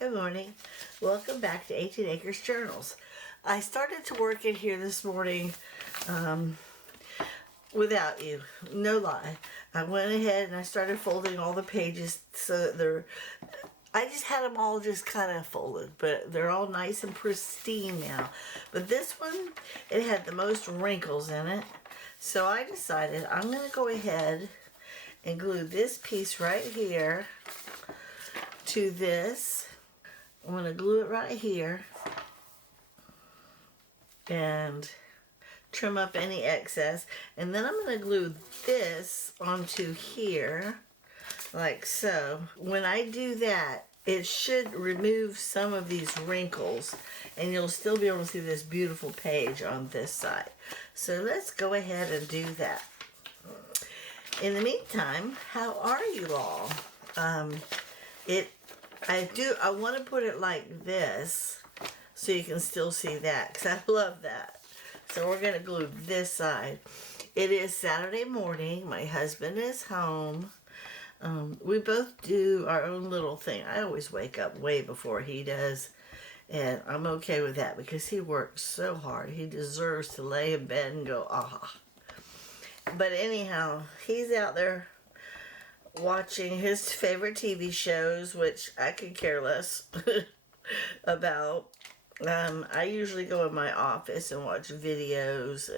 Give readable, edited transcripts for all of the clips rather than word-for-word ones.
Good morning. Welcome back to 18 Acres Journals. I started to work in here this morning without you. No lie. I went ahead and I started folding all the pages so that I just had them all just kind of folded, but they're all nice and pristine now. But this one, it had the most wrinkles in it. So I decided I'm going to go ahead and glue this piece right here to this. I'm going to glue it right here and trim up any excess. And then I'm going to glue this onto here like so. When I do that, it should remove some of these wrinkles and you'll still be able to see this beautiful page on this side. So let's go ahead and do that. In the meantime, how are you all? I want to put it like this so you can still see that because I love that. So we're going to glue this side. It is Saturday morning. My husband is home. We both do our own little thing. I always wake up way before he does, and I'm okay with that because he works so hard. He deserves to lay in bed and go, ah. But anyhow, he's out there watching his favorite TV shows, which I could care less about. I usually go in my office and watch videos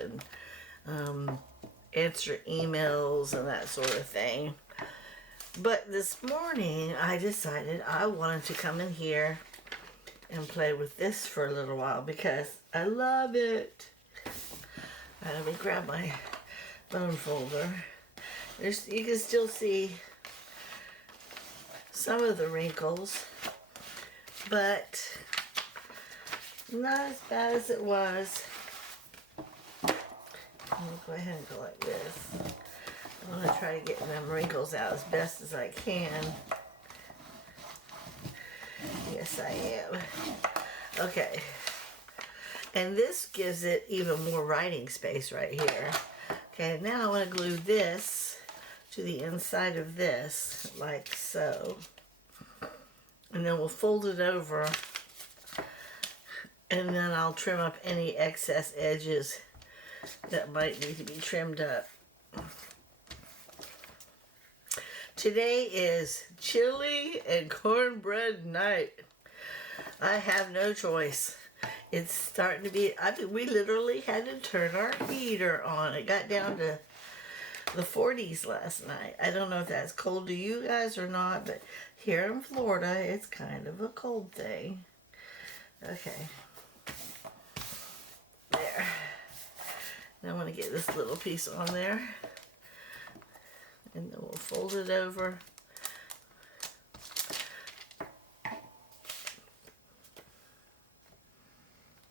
and answer emails and that sort of thing. But this morning, I decided I wanted to come in here and play with this for a little while because I love it. Let me grab my bone folder. You can still see some of the wrinkles, but not as bad as it was. Let me go ahead and go like this. I'm going to try to get them wrinkles out as best as I can. Yes, I am. Okay. And this gives it even more writing space right here. Okay, now I want to glue this to the inside of this, like so. And then we'll fold it over. And then I'll trim up any excess edges that might need to be trimmed up. Today is chili and cornbread night. I have no choice. It's starting to be, we literally had to turn our heater on. It got down to the 40s last night. I don't know if that's cold to you guys or not, but here in Florida, it's kind of a cold thing. Okay. There. Now I want to get this little piece on there. And then we'll fold it over.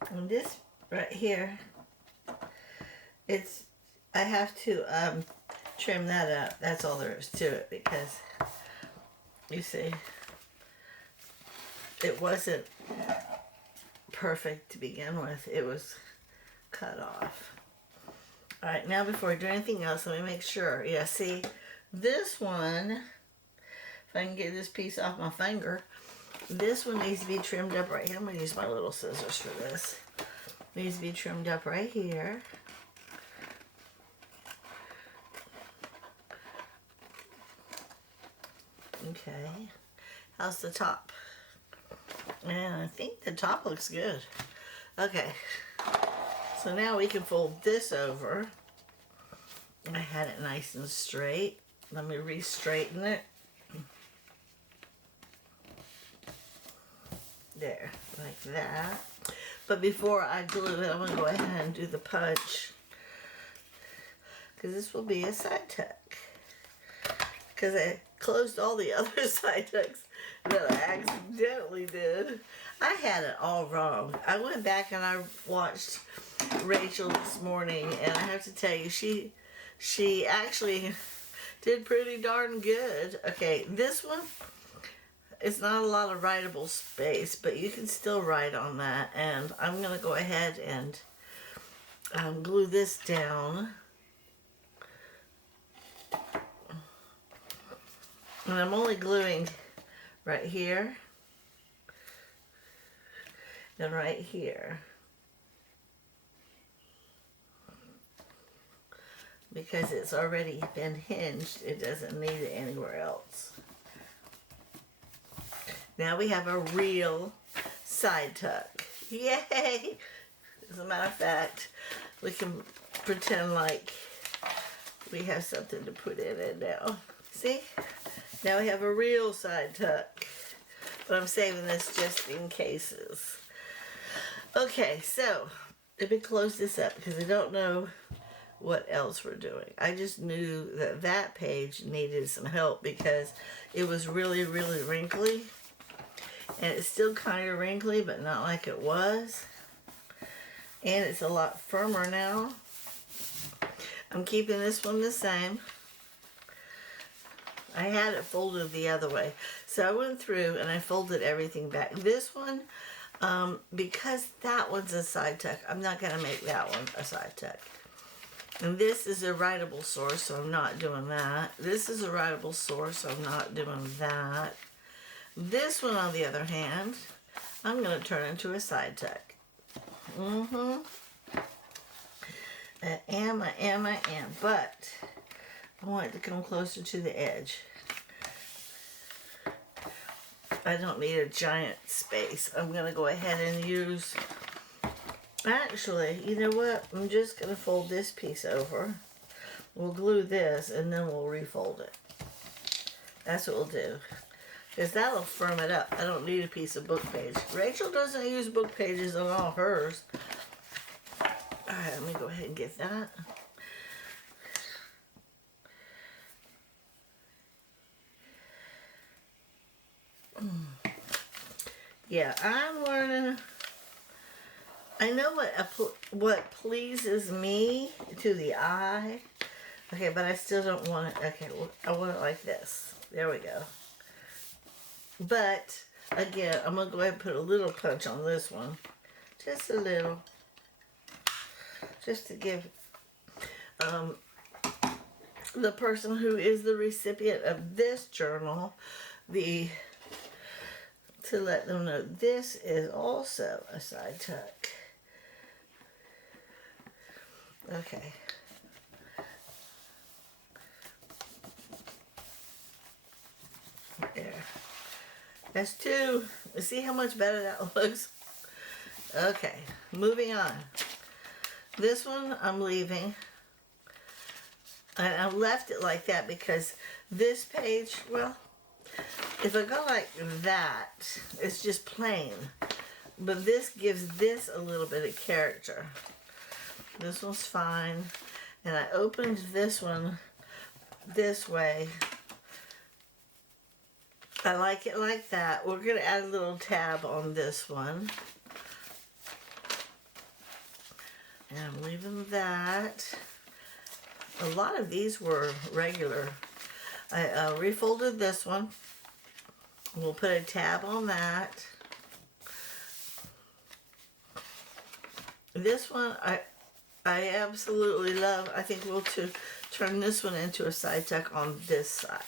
And this right here, I have to trim that up. That's all there is to it because you see, it wasn't perfect to begin with. It was cut off. All right, now before I do anything else, let me make sure. Yeah, see, this one, if I can get this piece off my finger, this one needs to be trimmed up right here. I'm going to use my little scissors for this. Needs to be trimmed up right here. Okay. How's the top? And I think the top looks good. Okay. So now we can fold this over. I had it nice and straight. Let me re-straighten it. There, like that. But before I glue it, I'm going to go ahead and do the punch. Because this will be a side tuck. Because I closed all the other side tucks that I accidentally did. I had it all wrong. I went back and I watched Rachel this morning, and I have to tell you, she actually did pretty darn good. Okay, this one, it's not a lot of writable space, but you can still write on that. And I'm going to go ahead and glue this down. And I'm only gluing right here And right here. Because it's already been hinged, it doesn't need it anywhere else. Now we have a real side tuck. Yay! As a matter of fact, we can pretend like we have something to put in it now. See? Now we have a real side tuck. But I'm saving this just in cases. Okay, so let me close this up because I don't know what else we're doing. I just knew that that page needed some help because it was really, really wrinkly. And it's still kind of wrinkly, but not like it was. And it's a lot firmer now. I'm keeping this one the same. I had it folded the other way. So I went through and I folded everything back. This one, because that one's a side tuck, I'm not going to make that one a side tuck. And this is a writable source, so I'm not doing that. This is a writable source, so I'm not doing that. This one, on the other hand, I'm going to turn into a side tuck. I am. But I want it to come closer to the edge. I don't need a giant space. I'm going to go ahead and use... Actually, you know what? I'm just going to fold this piece over. We'll glue this and then we'll refold it. That's what we'll do. Because that'll firm it up. I don't need a piece of book page. Rachel doesn't use book pages on all hers. Alright, let me go ahead and get that. Yeah, I'm learning. I know what pleases me to the eye. Okay, but I still don't want it. Okay, well, I want it like this. There we go. But, again, I'm going to go ahead and put a little punch on this one. Just a little. Just to give the person who is the recipient of this journal to let them know this is also a side tuck. Okay. There. That's two. See how much better that looks? Okay, moving on. This one I'm leaving. And I left it like that because this page, well, if I go like that, it's just plain. But this gives this a little bit of character. This one's fine. And I opened this one this way. I like it like that. We're going to add a little tab on this one. And I'm leaving that. A lot of these were regular. I refolded this one. We'll put a tab on that. This one I absolutely love. I think we'll turn this one into a side tuck on this side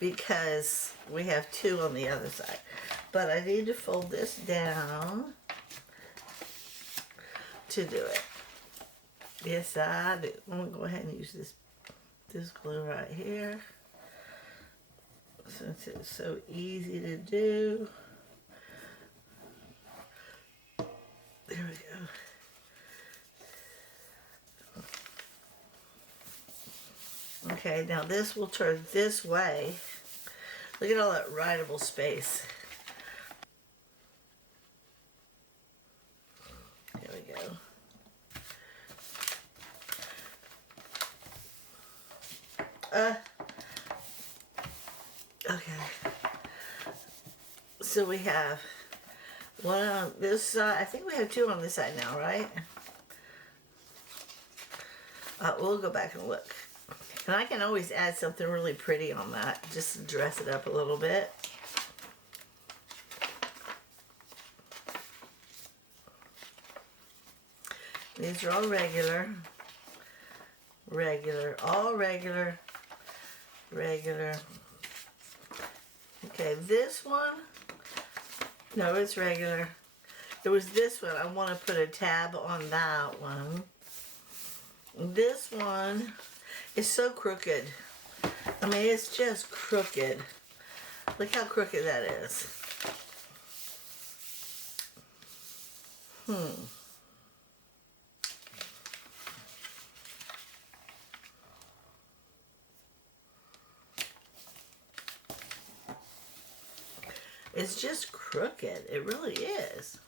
because we have two on the other side. But I need to fold this down to do it. Yes, I do. I'm going to go ahead and use this glue right here. Since it's so easy to do. There we go. Okay, now this will turn this way. Look at all that writable space. There we go. Okay. So we have one on this side. I think we have two on this side now, right? We'll go back and look. And I can always add something really pretty on that, just to dress it up a little bit. These are all regular. Regular. All regular. Regular. Okay, this one. No, it's regular. There was this one. I want to put a tab on that one. This one is so crooked. I mean, it's just crooked. Look how crooked that is. It's just crooked. It really is.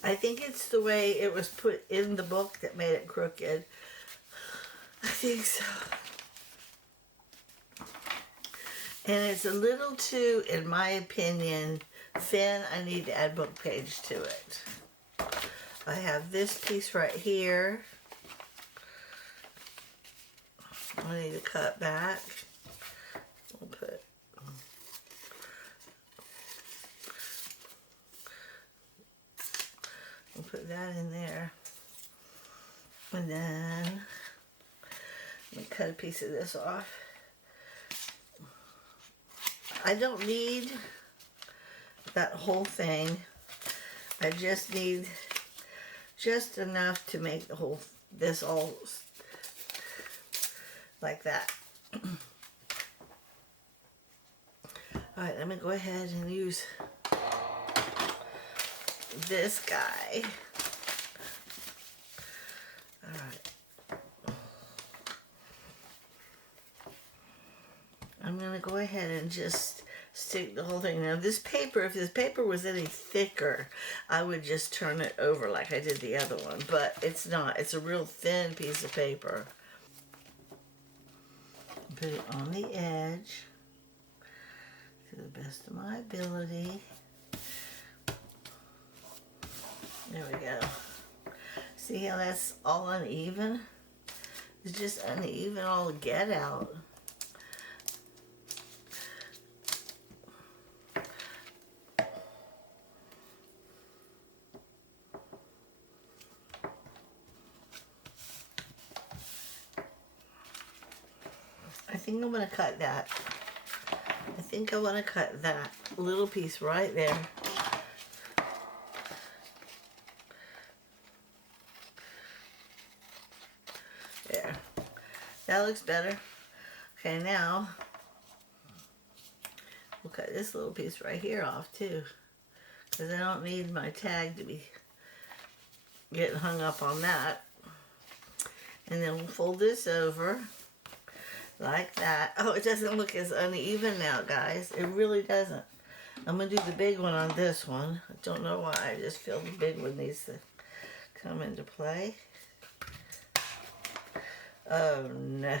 I think it's the way it was put in the book that made it crooked. I think so. And it's a little too, in my opinion, thin. I need to add book page to it. I have this piece right here. I need to cut back. We'll put that in there. And then I'm going to cut a piece of this off. I don't need that whole thing. I just need just enough to make the whole, this all like that. Alright, let me go ahead and use this guy. Alright. I'm going to go ahead and just stick the whole thing. Now this paper, if this paper was any thicker, I would just turn it over like I did the other one. But it's not. It's a real thin piece of paper. Put it on the edge to the best of my ability. There we go. See how that's all uneven? It's just uneven all get out. I think I'm going to cut that. I think I want to cut that little piece right there. There. That looks better. Okay, now we'll cut this little piece right here off too, because I don't need my tag to be getting hung up on that. And then we'll fold this over like that. Oh, it doesn't look as uneven now, guys. It really doesn't. I'm going to do the big one on this one. I don't know why. I just feel the big one needs to come into play. Oh, no.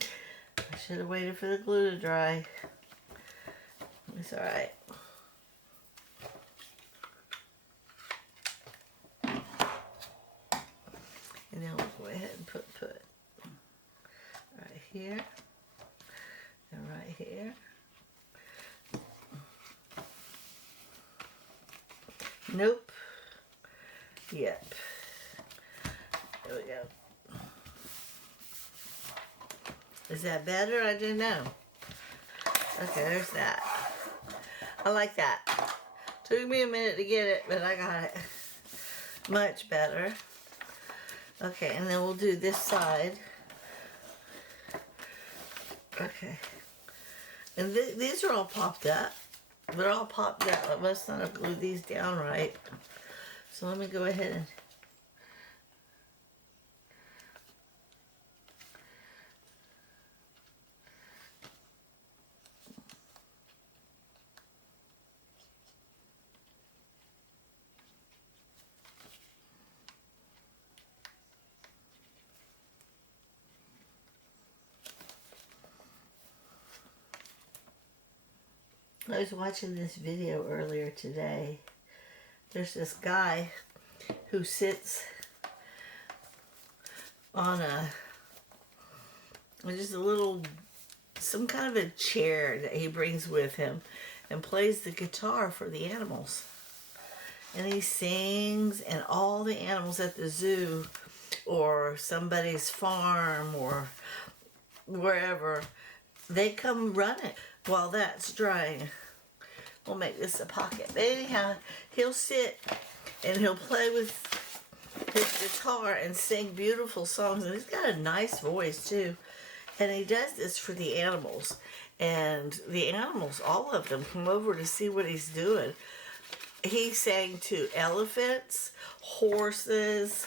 I should have waited for the glue to dry. It's alright. And then we'll go ahead and put right here and right here. Nope. Yep. There we go. Is that better? I don't know. Okay, there's that. I like that. Took me a minute to get it, but I got it. Much better. Okay, and then we'll do this side. Okay. And these are all popped up. They're all popped up. I must not have glued these down right. So let me go ahead and I was watching this video earlier today. There's this guy who sits on just a little, some kind of a chair that he brings with him and plays the guitar for the animals. and he sings, and all the animals at the zoo or somebody's farm or wherever, they come running while that's drying. We'll make this a pocket. But anyhow, he'll sit and he'll play with his guitar and sing beautiful songs, and he's got a nice voice too. And he does this for the animals, and the animals, all of them, come over to see what he's doing. He sang to elephants, horses,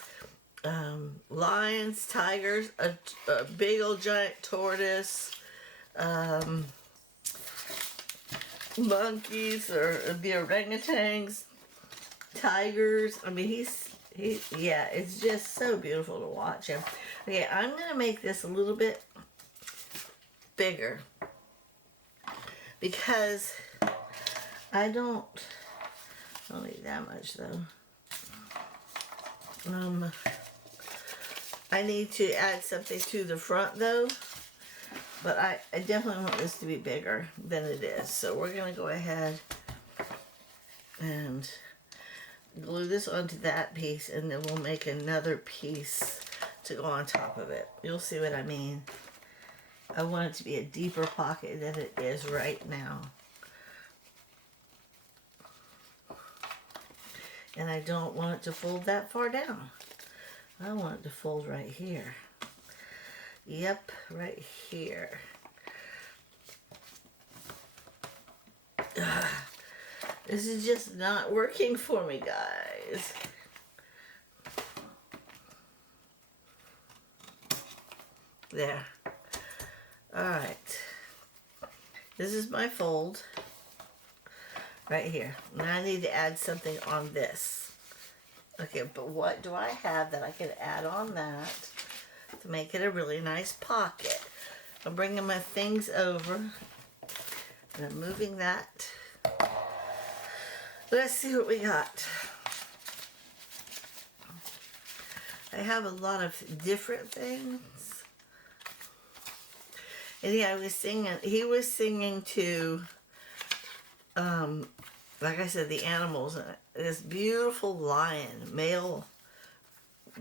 lions, tigers, a big old giant tortoise, monkeys, or the orangutans, tigers. I mean, yeah, it's just so beautiful to watch him. Okay, I'm going to make this a little bit bigger because I don't need that much though. I need to add something to the front though, but I definitely want this to be bigger than it is. So we're going to go ahead and glue this onto that piece, and then we'll make another piece to go on top of it. You'll see what I mean. I want it to be a deeper pocket than it is right now. And I don't want it to fold that far down. I want it to fold right here. Yep, right here. This is just not working for me, guys. There. Alright. This is my fold. Right here. Now I need to add something on this. Okay, but what do I have that I can add on that to make it a really nice pocket? I'm bringing my things over and I'm moving that. Let's see what we got. I have a lot of different things. And yeah, he was singing to, like I said, the animals. This beautiful lion,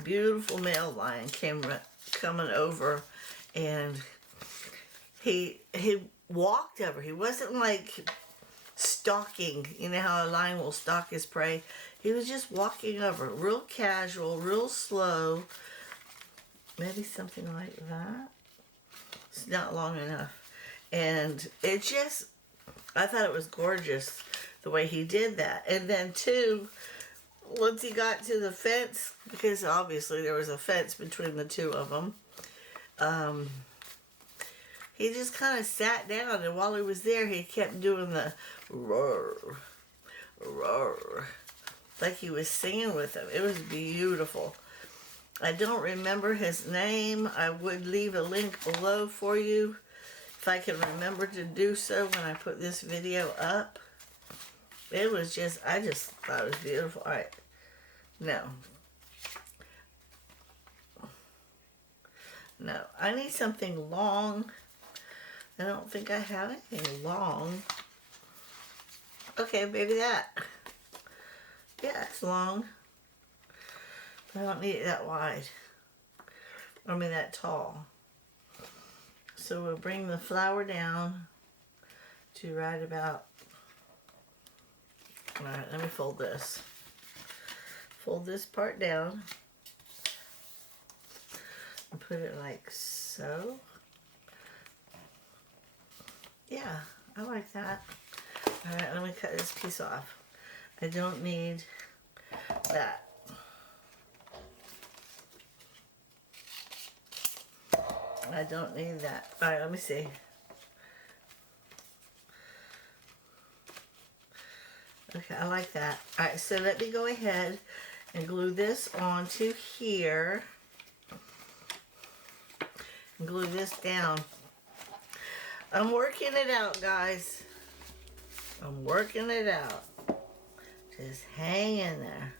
beautiful male lion coming over, and he walked over. He wasn't like stalking, you know how a lion will stalk his prey. He was just walking over, real casual, real slow. Maybe something like that. It's not long enough. And it just, I thought it was gorgeous the way he did that. And then too, once he got to the fence, because obviously there was a fence between the two of them, he just kind of sat down, and while he was there, he kept doing the roar, roar, like he was singing with him. It was beautiful. I don't remember his name. I would leave a link below for you if I can remember to do so when I put this video up. It was just, I just thought it was beautiful. All right. No. No. I need something long. I don't think I have anything long. Okay, maybe that. Yeah, it's long. I don't need it that wide. I mean that tall. So we'll bring the flower down to right about, alright, let me fold this. Fold this part down and put it like so. Yeah, I like that. Alright, let me cut this piece off. I don't need that. I don't need that. Alright, let me see. Okay, I like that. Alright, so let me go ahead and glue this onto here. And glue this down. I'm working it out, guys. I'm working it out. Just hang in there.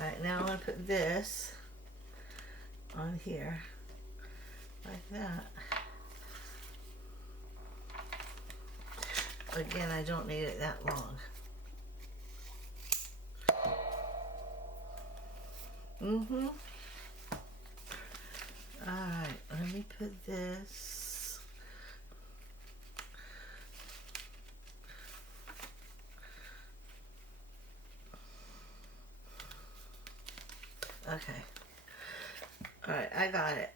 Alright, now I'm going to put this on here, like that. Again, I don't need it that long. Alright, let me put this. Okay. Alright, I got it.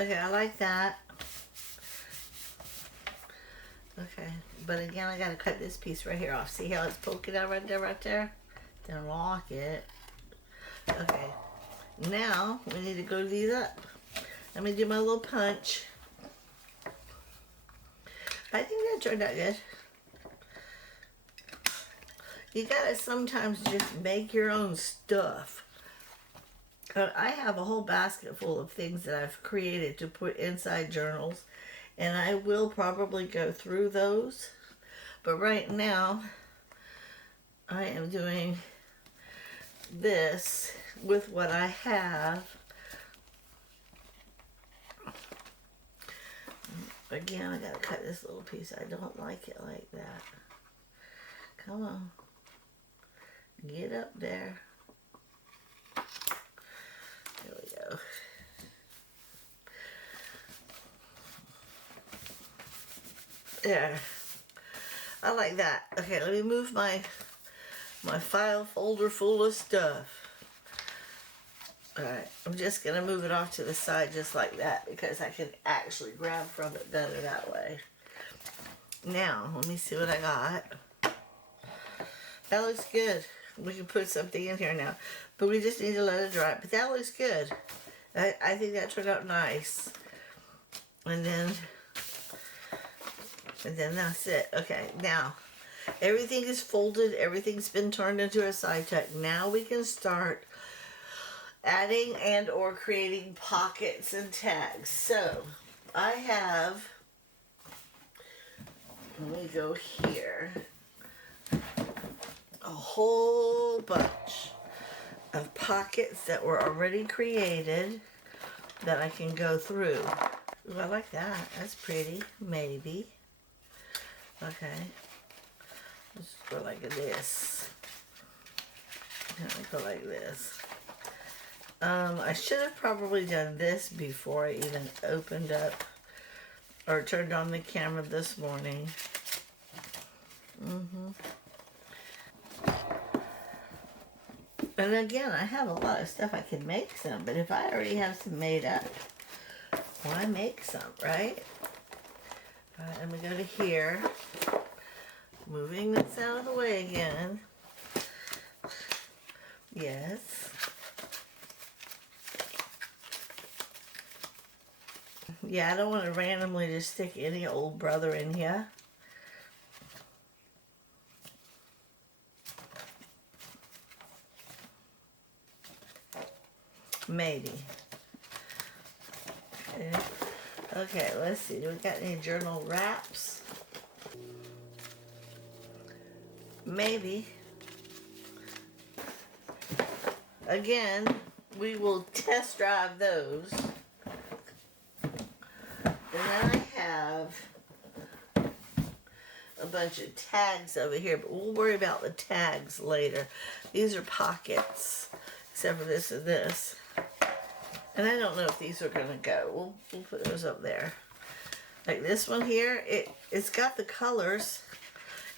Okay, I like that. Okay, but again, I gotta cut this piece right here off. See how it's poking out right there? Then lock it. Okay, now we need to glue these up. Let me do my little punch. I think that turned out good. You gotta sometimes just make your own stuff. I have a whole basket full of things that I've created to put inside journals, and I will probably go through those. But right now, I am doing this with what I have. Again, I gotta cut this little piece. I don't like it like that. Come on. Get up there. There we go. There. I like that. Okay, let me move my file folder full of stuff. Alright, I'm just going to move it off to the side just like that because I can actually grab from it better that way. Now, let me see what I got. That looks good. We can put something in here now. But we just need to let it dry. But that looks good. I think that turned out nice. And then that's it. Okay, now, everything is folded. Everything's been turned into a side tuck. Now we can start adding and or creating pockets and tags. So, I have, let me go here, a whole bunch of pockets that were already created that I can go through. Ooh, I like that. That's pretty. Maybe. Okay. Let's go like this. Let me go like this. I should have probably done this before I even opened up or turned on the camera this morning. And again, I have a lot of stuff I can make some, but if I already have some made up, why make some, right? Alright, let me go to here. Moving this out of the way again. Yes. Yeah, I don't want to randomly just stick any old brother in here. Maybe. Okay, let's see. Do we got any journal wraps? Maybe. Again, we will test drive those. And then I have a bunch of tags over here, but we'll worry about the tags later. These are pockets, except for this and this. And I don't know if these are going to go. We'll put those up there. Like this one here, it's got the colors,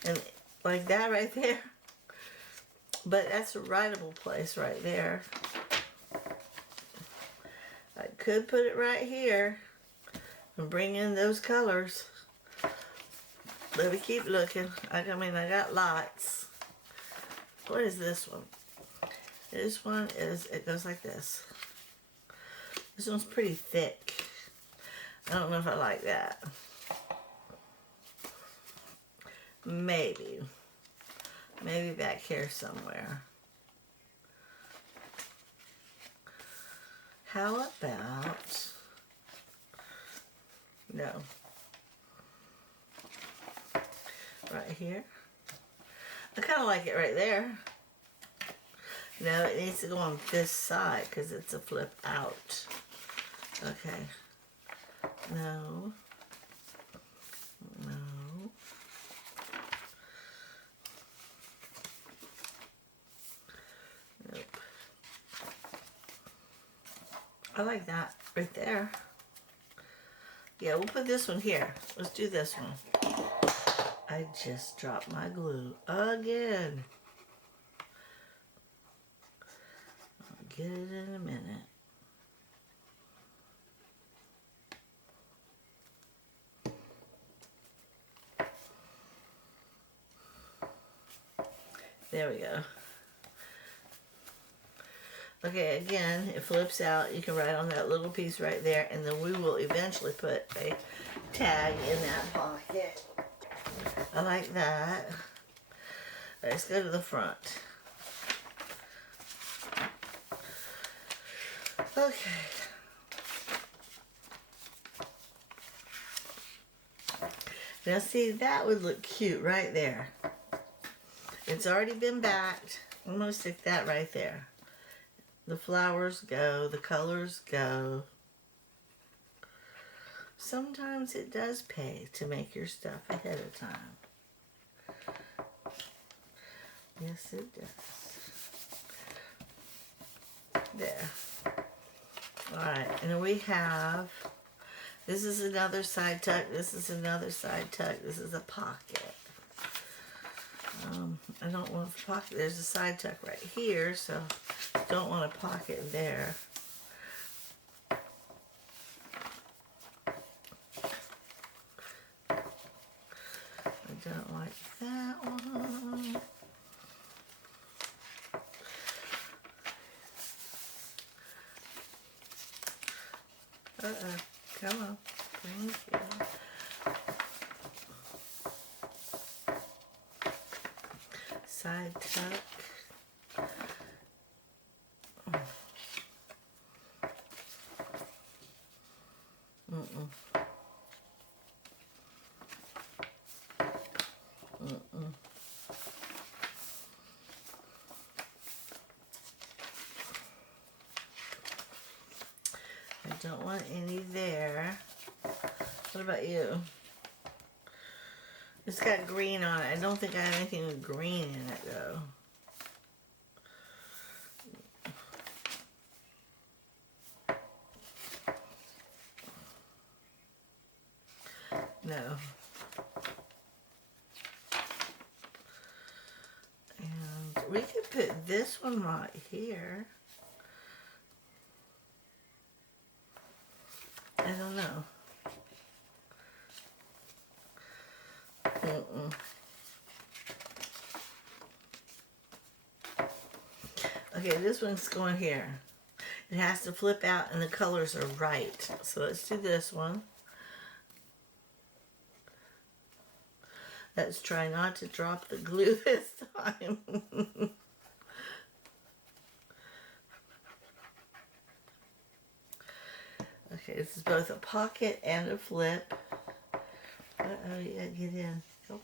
and like that right there. But that's a writable place right there. I could put it right here and bring in those colors. Let me keep looking. I mean, I got lots. What is this one? This one is, it goes like this. This one's pretty thick. I don't know if I like that. Maybe. Maybe back here somewhere. How about... No. right here. I kind of like it right there. No, it needs to go on this side because it's a flip out. Okay. No. No. Nope. I like that right there. Yeah, we'll put this one here. Let's do this one. I just dropped my glue again. I'll get it in a minute. There we go. Okay, again, it flips out. You can write on that little piece right there, and then we will eventually put a tag in that pocket. I like that. Let's go to the front. Okay. Now see, that would look cute right there. It's already been backed. I'm going to stick that right there. The flowers go, the colors go. Sometimes it does pay to make your stuff ahead of time. Yes, it does. There. Alright, and then we have, this is another side tuck, this is another side tuck, this is a pocket. I don't want a pocket, there's a side tuck right here, so don't want a pocket there. I don't like that one. Come on. Thank you. Side tuck. I don't want any there. What about you? It's got green on it. I don't think I have anything with green in it though. No. And we could put this one right here. I don't know. Okay, this one's going here. It has to flip out and the colors are right. So let's do this one. Let's try not to drop the glue this time. Okay, this is both a pocket and a flip. Uh-oh, you gotta get in. Oh,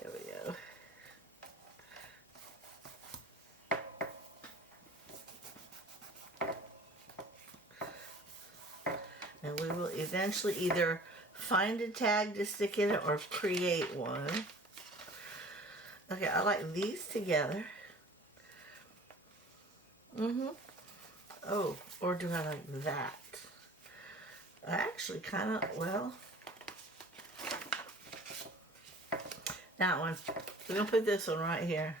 there we go. And we will eventually either find a tag to stick in it or create one. Okay, I like these together. Oh, or do I like that? I actually kind of, well, that one. We're going to put this one right here.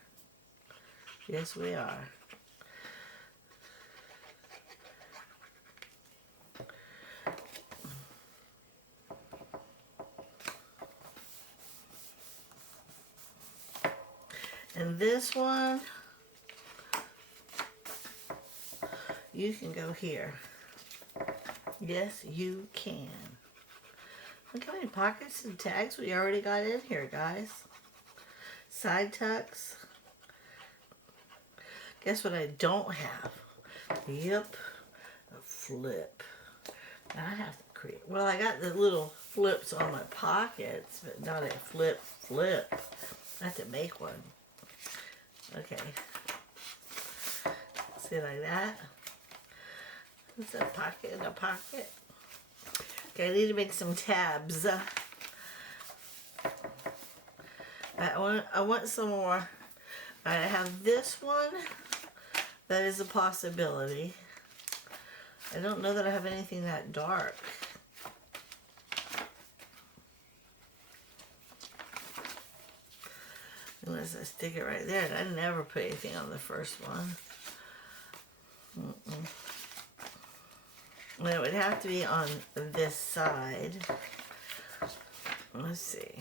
Yes, we are. And this one, you can go here. Yes, you can. Look how many pockets and tags we already got in here, guys. Side tucks. Guess what I don't have? Yep, a flip. Now I have to create. Well, I got the little flips on my pockets, but not a flip. I have to make one. Okay. See, like that. It's a pocket in a pocket. Okay, I need to make some tabs. I want some more. I have this one. That is a possibility. I don't know that I have anything that dark. Unless I stick it right there. And I never put anything on the first one. And it would have to be on this side. Let's see.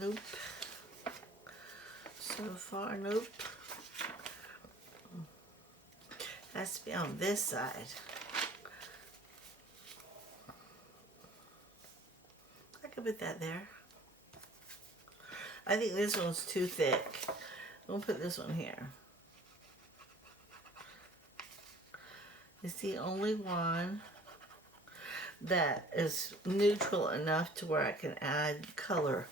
Nope. So far, nope. Has to be on this side. I could put that there. I think this one's too thick. We'll put this one here. It's the only one that is neutral enough to where I can add color.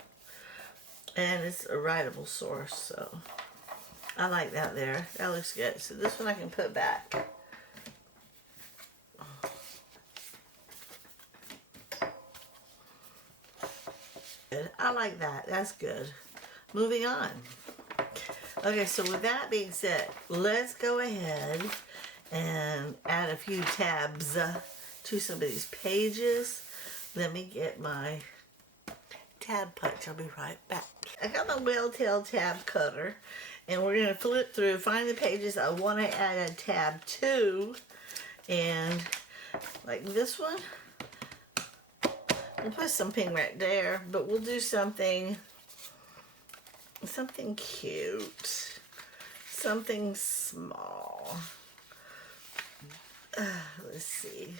And it's a writable source, so I like that there. That looks good. So this one I can put back. Good. I like that. That's good. Moving on. Okay, so with that being said, let's go ahead and add a few tabs to some of these pages. Let me get my tab punch. I'll be right back. I got my Whale-tail tab cutter, and we're going to flip through, find the pages I want to add a tab to, and like this one, we'll put something right there, but we'll do something cute, something small. Let's see.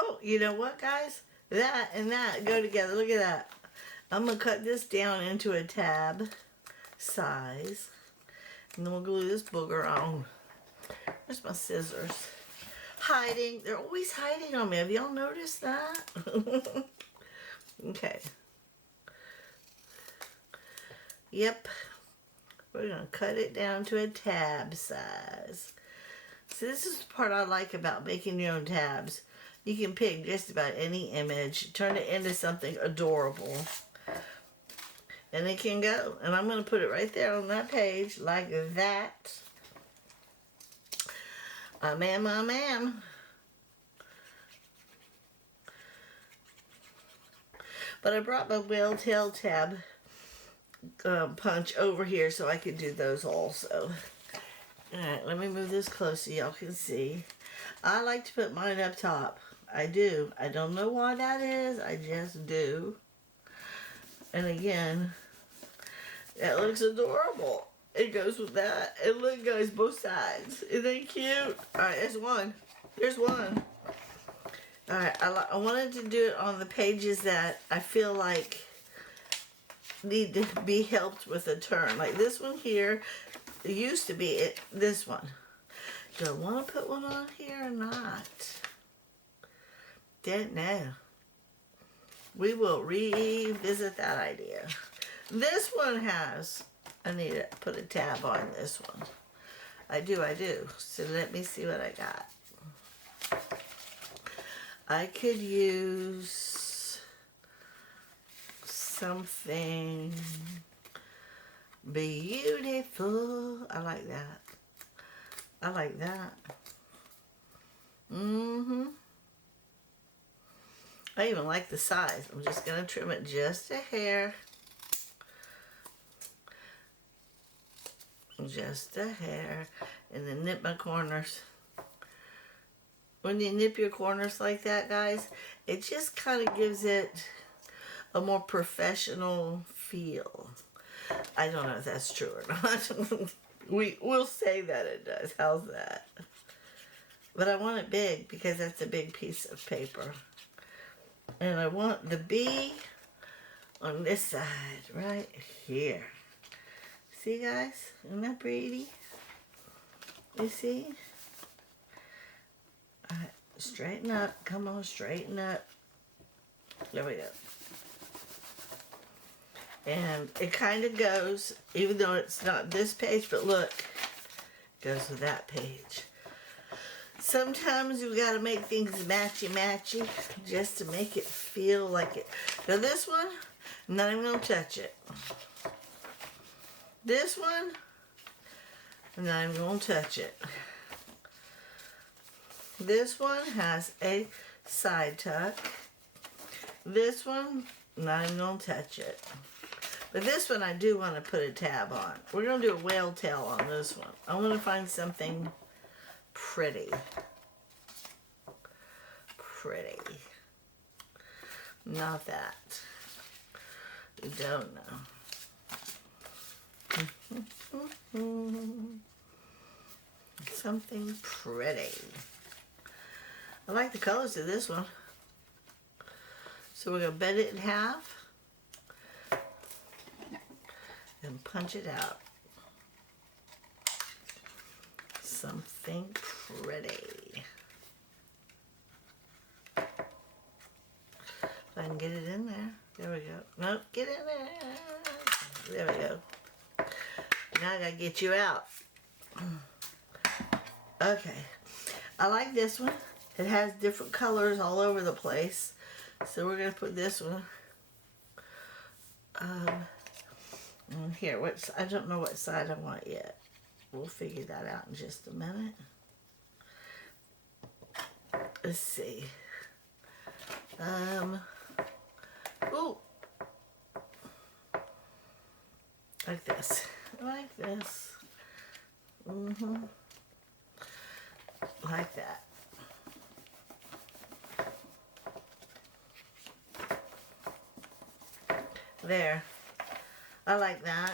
Oh, you know what, guys? That and that go together. Look at that. I'm going to cut this down into a tab size. And then we'll glue this booger on. Where's my scissors? Hiding. They're always hiding on me. Have y'all noticed that? Okay. Yep. We're going to cut it down to a tab size. So this is the part I like about making your own tabs. You can pick just about any image, turn it into something adorable, and it can go. And I'm going to put it right there on that page like that. Ma'am. But I brought my Whale-tail tab punch over here so I could do those also. Alright, let me move this close so y'all can see. I like to put mine up top. I do. I don't know why that is. I just do. And again, that looks adorable. It goes with that. And look, guys, both sides. Isn't that cute? Alright, there's one. There's one. Alright, I wanted to do it on the pages that I feel like need to be helped with a turn. Like this one here, it used to be this one. Do I want to put one on here or not? Don't know. We will revisit that idea. This one has, I need to put a tab on this one. I do. So let me see what I got. I could use something beautiful. I like that. I like that. I even like the size. I'm just going to trim it just a hair. Just a hair. And then nip my corners. When you nip your corners like that, guys, it just kind of gives it a more professional feel. I don't know if that's true or not. We'll say that it does. How's that? But I want it big because that's a big piece of paper. And I want the bee on this side, right here. See, guys? Isn't that pretty? You see? All right, straighten up. Come on, straighten up. There we go. And it kind of goes, even though it's not this page, but look, it goes with that page. Sometimes you gotta make things matchy-matchy just to make it feel like it. Now this one, I'm not even gonna touch it. This one, I'm not even gonna touch it. This one has a side tuck. This one, I'm not even gonna touch it. But this one I do want to put a tab on. We're going to do a whale tail on this one. I want to find something pretty. Pretty. Not that. You don't know. Something pretty. I like the colors of this one. So we're going to bend it in half. And punch it out. Something pretty. If I can get it in there. There we go. Nope, get in there. There we go. Now I gotta get you out. Okay. I like this one. It has different colors all over the place. So we're gonna put this one. And here, I don't know what side I want yet. We'll figure that out in just a minute. Let's see. Ooh. Like this. Like this. Like that. There. I like that.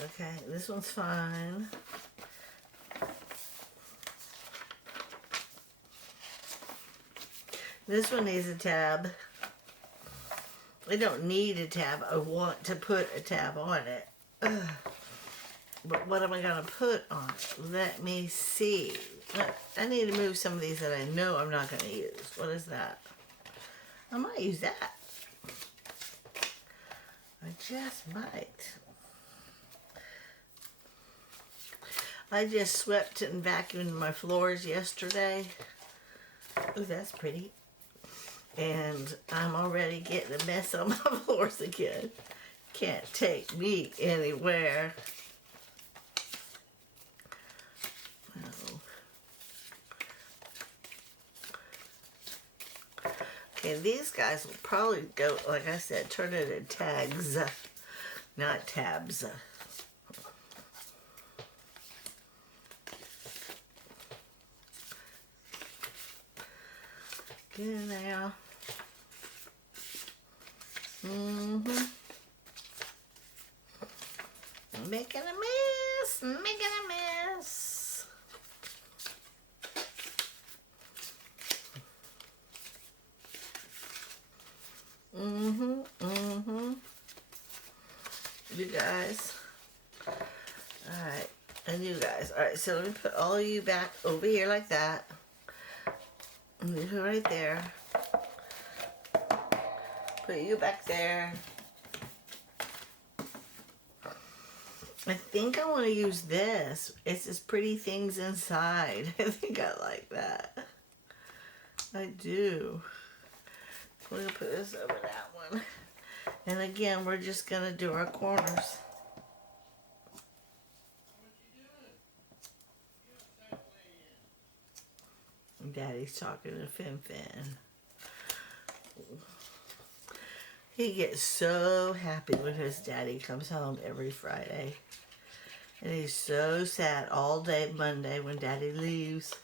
Okay, this one's fine. This one needs a tab. We don't need a tab. I want to put a tab on it. Ugh. But what am I going to put on it? Let me see. I need to move some of these that I know I'm not going to use. What is that? I might use that. I just might. I just swept and vacuumed my floors yesterday. Oh, that's pretty. And I'm already getting a mess on my floors again. Can't take me anywhere. Oh. Okay, these guys will probably go, like I said, turn it into tags, not tabs. Get in there. Making a mess, making a mess. You guys. Alright, and you guys. Alright, so let me put all of you back over here like that. And you right there. Put you back there. I think I want to use this. It's just pretty things inside. I think I like that. I do. We're going to put this over that one. And again, we're just going to do our corners. Daddy's talking to Fin Fin. He gets so happy when his daddy comes home every Friday. And he's so sad all day Monday when Daddy leaves.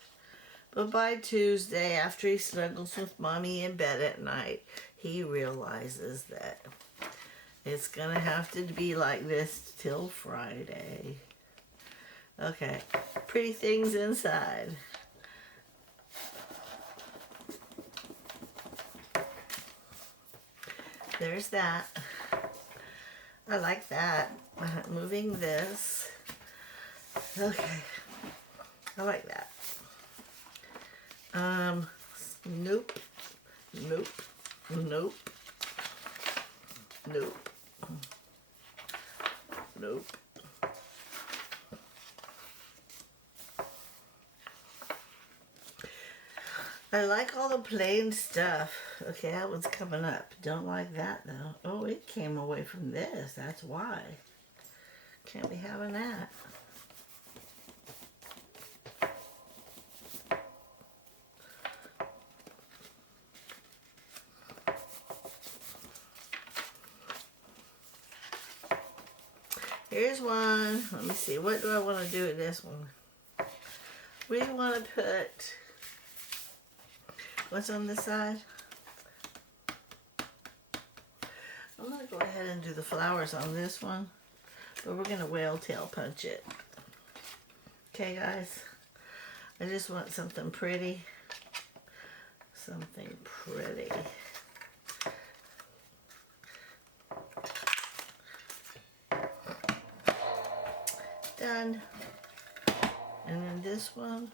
But by Tuesday, after he snuggles with Mommy in bed at night, he realizes that it's gonna have to be like this till Friday. Okay, pretty things inside. there's that. I like that. Moving this. Okay. I like that. Nope. Nope. Nope. Nope. Nope. I like all the plain stuff. Okay, that one's coming up. Don't like that though. Oh, it came away from this. That's why. Can't be having that. Here's one. Let me see. What do I want to do with this one? We want to put... What's on this side? I'm going to go ahead and do the flowers on this one. But we're going to whale tail punch it. Okay, guys? I just want something pretty. Something pretty. Done. And then this one,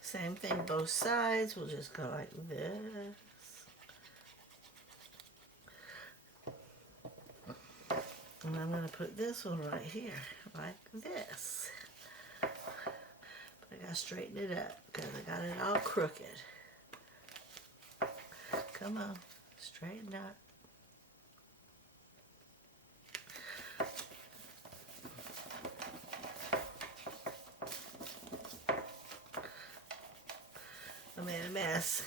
same thing, both sides. We'll just go like this. And I'm going to put this one right here, like this. But I got to straighten it up because I got it all crooked. Come on, straighten up. I made a mess.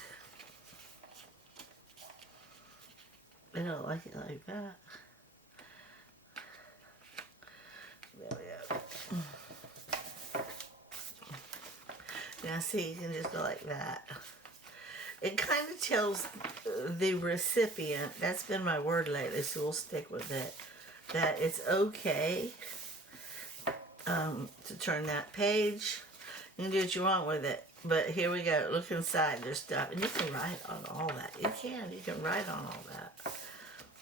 I don't like it like that. There we go. Now see, you can just go like that. It kind of tells the recipient, that's been my word lately, so we'll stick with it, that it's okay to turn that page. You can do what you want with it. But here we go. Look inside. There's stuff. And you can write on all that. You can write on all that.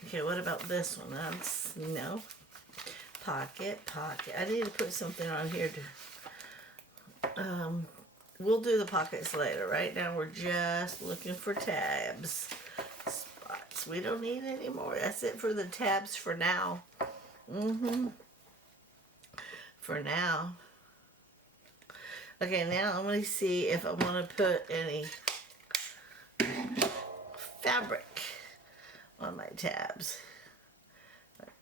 Okay, what about this one? No. Pocket. I need to put something on here to... we'll do the pockets later. Right now we're just looking for tabs. Spots. We don't need any more. That's it for the tabs for now. For now. Okay, now let me see if I want to put any fabric on my tabs.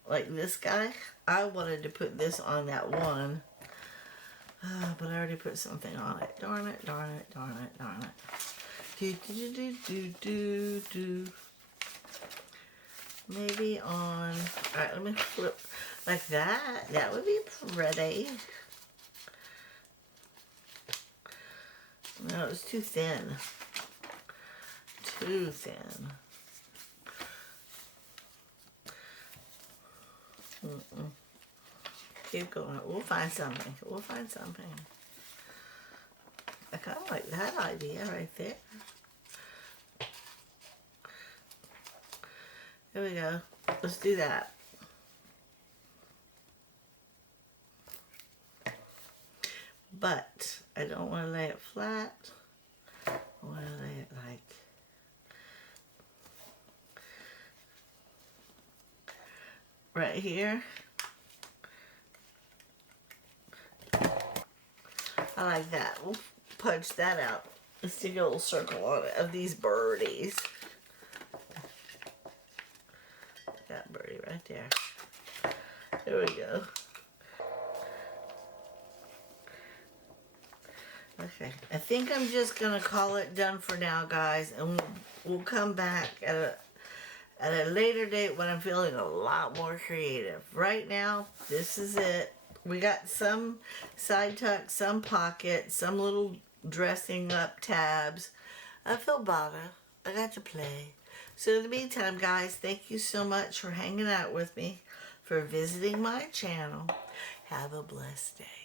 Like this guy. I wanted to put this on that one. But I already put something on it. Darn it, darn it, darn it, darn it. Do. Maybe on... Alright, let me flip like that. That would be pretty. No, it's too thin. Too thin. Keep going. We'll find something. We'll find something. I kind of like that idea right there. Here we go. Let's do that. But I don't want to lay it flat. I want to lay it like right here. I like that. We'll punch that out. Let's take a little circle on it of these birdies. That birdie right there. There we go. Okay, I think I'm just gonna call it done for now, guys, and we'll come back at a later date when I'm feeling a lot more creative. Right now, this is it. We got some side tucks, some pockets, some little dressing up tabs. I feel better. I got to play. So in the meantime, guys, thank you so much for hanging out with me, for visiting my channel. Have a blessed day.